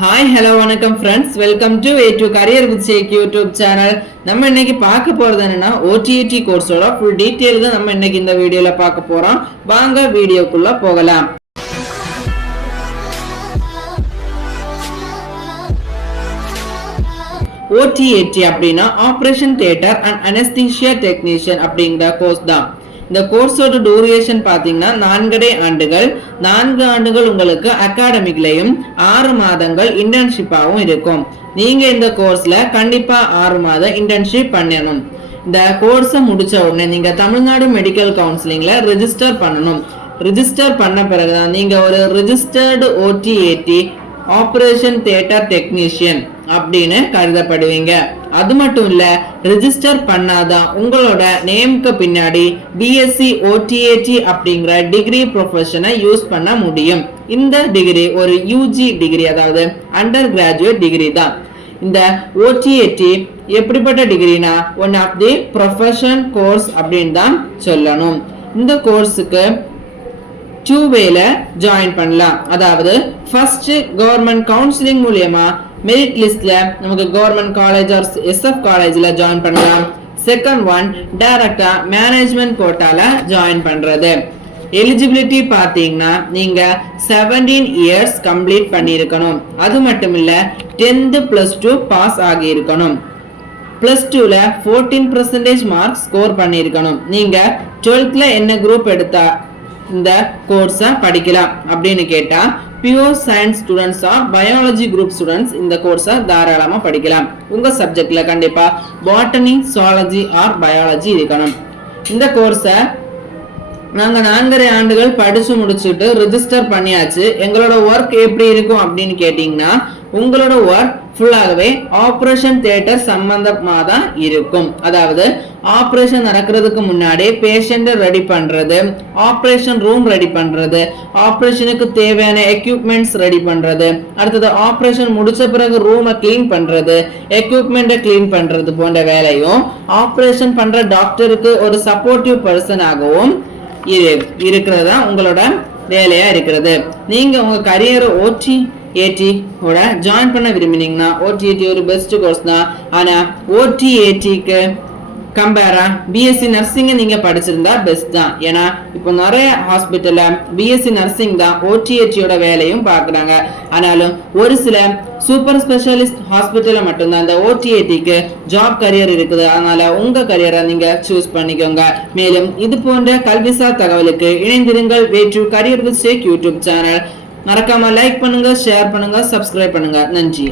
Hi hello வணக்கம் friends, welcome to A2 Career with Sheikh YouTube channel. நம்ம இன்னைக்கு பார்க்க போறது என்னன்னா OTET கோர்ஸோட ஃபுல் டீடைல் தான் நம்ம இன்னைக்கு இந்த வீடியோல பார்க்க போறோம். வாங்க வீடியோக்குள்ள போகலாம். OTET அப்படின்னா operation theatre and anaesthesia technician அப்படிங்கிற கோர்ஸ் தான். இந்த கோர்ஸோட டூரேஷன் பார்த்தீங்கன்னா 4 ஆண்டுகள். 4 ஆண்டுகள் உங்களுக்கு அகாடமிக்லையும் 6 மாதங்கள் இன்டர்ன்ஷிப்பாகவும் இருக்கும். நீங்க இந்த கோர்ஸ்ல கண்டிப்பா 6 மாதம் இன்டர்ன்ஷிப் பண்ணணும். இந்த கோர்ஸை முடிச்ச உடனே நீங்க தமிழ்நாடு மெடிக்கல் கவுன்சிலிங்ல ரெஜிஸ்டர் பண்ணணும். ரெஜிஸ்டர் பண்ண பிறகுதான் நீங்க ஒரு registered OTET operation theatre technician அப்படின்னு கருதப்படுவீங்க. அது மட்டும் இல்ல, ரெஜிஸ்டர் பண்ணாதான் உங்களோட நேம்க்கு பின்னாடி BSc OTET அப்படிங்கிற டிகிரி ப்ரொஃபஷனை யூஸ் பண்ண முடியும். இந்த டிகிரி ஒரு UG டிகிரி, அதாவது அண்டர் கிராஜுவேட் டிகிரி தான். இந்த OTET எப்படிப்பட்ட டிகிரினா one of the profession course அப்படின்னு தான் சொல்லணும். இந்த கோர்ஸுக்கு 2 வேல ஜாயின் பண்ணலாம். அதாவது ஃபர்ஸ்ட் கவர்மெண்ட் கவுன்சிலிங் மூலமா மெரிட் லிஸ்ட்ல நமக்கு கவர்மெண்ட் காலேஜ் ஆர் SF காலேஜ்ல ஜாயின் பண்ணலாம். செகண்ட் ஒன் டைரக்டா மேனேஜ்மெண்ட் கோட்டால ஜாயின் பண்றது. எலிஜிபிலிட்டி பாத்தீங்கன்னா நீங்க 17 இயர்ஸ் கம்ப்ளீட் பண்ணியிருக்கணும். அது மட்டும் இல்ல 10th +2 பாஸ் ஆகி இருக்கணும். +2ல 14% மார்க் ஸ்கோர் பண்ணியிருக்கணும். நீங்க 12th என்ன குரூப் எடுத்தா இந்த கோர்ஸை படிக்கலாம் அப்படின்னு கேட்டா pure science students are biology group students இந்த கோர்ஸை தாராளமாக படிக்கலாம். உங்க சப்ஜெக்ட்ல கண்டிப்பா பாட்டனி, சுவாலஜி ஆர் பயாலஜி இருக்கணும். இந்த கோர்ஸை நாங்கள் 4 ஆண்டுகள் படிச்சு முடிச்சுட்டு ரிஜிஸ்டர் பண்ணியாச்சு. எங்களோட ஒர்க் எப்படி இருக்கும் அப்படின்னு கேட்டீங்கன்னா உங்களோட ஒர்க் ஃபுல்லாகவே ஆபரேஷன் தியேட்டர் சம்பந்தமா தான் இருக்கும். அதாவது ஆபரேஷன் நடக்கிறதுக்கு முன்னாடி பேஷண்ட்டை ரெடி பண்றது, ஆபரேஷன் ரூம் ரெடி பண்றது, ஆபரேஷனுக்கு தேவையான எக்யூப்மெண்ட்ஸ் ரெடி பண்றது, அடுத்தது ஆபரேஷன் முடிச்ச பிறகு ரூமை கிளீன் பண்றது, எக்யூப்மெண்ட்டை கிளீன் பண்றது போன்ற வேலையும் ஆபரேஷன் பண்ற டாக்டருக்கு ஒரு சப்போர்ட்டிவ் பர்சனாகவும் இருக்கிறதா உங்களோட வேலையா இருக்கிறது. நீங்க உங்க கரியரை OTET ஓட ஜாயின் பண்ண விரும்பினீங்கன்னா OTET ஒரு பெஸ்ட் கோர்ஸ் தான். ஆனா OTETக்கு கம்பேரா BSc நர்சிங் நீங்க படிச்சிருந்தா பெஸ்ட் தான். ஏன்னா இப்போ நிறைய ஹாஸ்பிட்டல்ல BSc நர்சிங் தான் OTETயோட வேலையும் பார்க்குறாங்க. ஆனாலும் ஒரு சில சூப்பர் ஸ்பெஷலிஸ்ட் ஹாஸ்பிட்டல்ல மட்டும்தான் இந்த OTETக்கு ஜாப் கரியர் இருக்குது. அதனால உங்க கரியரை நீங்க சூஸ் பண்ணிக்கோங்க. மேலும் இது போன்ற கல்விசார் தகவலுக்கு இணைந்திருங்கள் A2 Career with Sheikh YouTube channel. மறக்காம லைக் பண்ணுங்க, ஷேர் பண்ணுங்க, சப்ஸ்கிரைப் பண்ணுங்க. நன்றி.